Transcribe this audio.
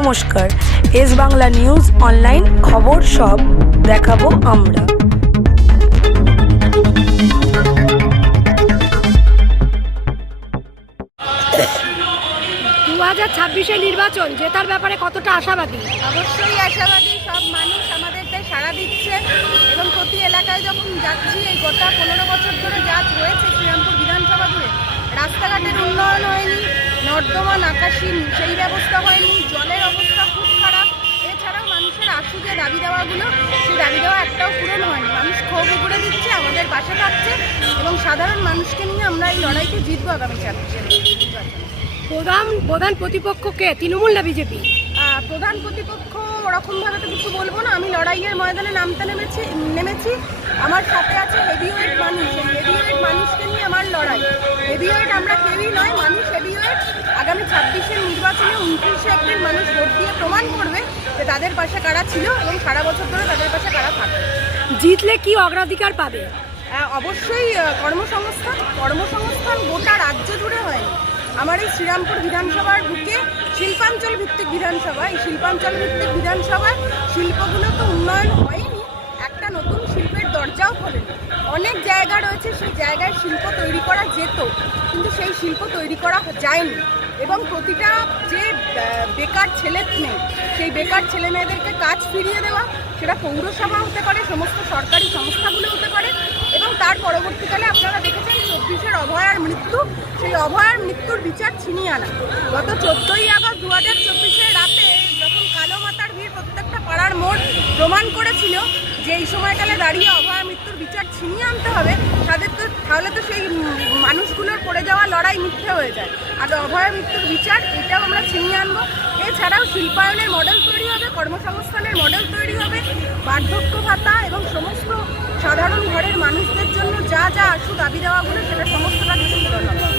নমস্কার, S Bangla news online খবর সব দেখাবো আমরা। 2026-এ নির্বাচন জেতার ব্যাপারে কতটা আশাবাদী? অবশ্যই আশাবাদী। সব মানুষ আমাদেরকে সাড়া দিচ্ছে এবং প্রতি এলাকায় যখন যাচ্ছি, এই গোটা 15 বছর ধরে যা হয়েছে শ্রীরামপুর বিধানসভা জুড়ে, রাস্তাঘাটের উন্নয়ন হয়নি, নর্দমা নাকাশি সেই ব্যবস্থা হয়নি, জলের অবস্থা খুব খারাপ। এছাড়াও মানুষের আশু যে দাবি দেওয়াগুলো, সেই দাবি দেওয়া একটাও পূরণ হয়নি। মানুষ ক্ষোভ উগড়ে দিচ্ছে, আমাদের পাশে থাকছে এবং সাধারণ মানুষকে নিয়ে আমরা এই লড়াইতে জিতবো আগামী 26-এর নির্বাচনে। প্রধান প্রতিপক্ষকে তৃণমূল না বিজেপি? প্রধান প্রতিপক্ষ ওরকমভাবে তো কিছু বলবো না। আমি লড়াইয়ের ময়দানে নামতে নেমেছি। আমার সাথে আছে হেভিওয়েট মানুষ। এই হেভিওয়েট মানুষকে নিয়ে আমার লড়াই। হেভিওয়েট আমরা কেউই নয়, মানুষ হেভিওয়েট। আগামী 26-এর নির্বাচনে 29শে এপ্রিল মানুষ ভোট দিয়ে প্রমাণ করবে যে তাদের পাশে কারা ছিল এবং সারা বছর ধরে তাদের পাশে কারা থাকবে। জিতলে কি অগ্রাধিকার পাবে? অবশ্যই কর্মসংস্থান গোটা রাজ্য জুড়ে হয়নি। আমার এই শ্রীরামপুর বিধানসভার বুকে শিল্পাঞ্চল ভিত্তিক বিধানসভা। এই শিল্পাঞ্চল ভিত্তিক বিধানসভায় শিল্পগুলো তো উন্নয়ন হয়নি, একটা নতুন শিল্পের দরজাও খোলেনি। অনেক জায়গা রয়েছে, সেই জায়গায় শিল্প তৈরি করা যেত, কিন্তু সেই শিল্প তৈরি করা যায়নি। এবং প্রতিটা যে বেকার ছেলে মেয়ে, সেই বেকার ছেলে মেয়েদেরকে কাজ ফিরিয়ে দেওয়া, সেটা পৌরসভা হতে পারে, সমস্ত সরকারি সংস্থাগুলো হতে পারে। এবং তার পরবর্তীকালে আপনারা দেখেছেন 24-এর অভয়ার মৃত্যু, সেই অভয়ার মৃত্যুর বিচার ছিনিয়ে আনা। গত 14ই আগস্ট 2024-এর রাতে যখন কালো মাথার ভিড় প্রত্যেকটা পাড়ার মোড় প্রমাণ করেছিল যে এই সময়কালে দাঁড়িয়ে অভয়ার মৃত্যুর বিচার ছিনিয়ে আনতে হবে, তাহলে তো সেই মানুষগুলোর পড়ে যাওয়া লড়াই মিথ্যে হয়ে যায়। আর অভয়ার মৃত্যুর বিচার, এটাও আমরা ছিনিয়ে আনবো। এছাড়াও শিল্পায়নের মডেল তৈরি হবে, কর্মসংস্থানের মডেল তৈরি হবে, বার্ধক্য ভাতা এবং সমস্ত সাধারণ ঘরের মানুষদের জন্য যা যা আশু দাবি দেওয়াগুলো, সেটা সমস্তটা কিছু পূরণ হবে।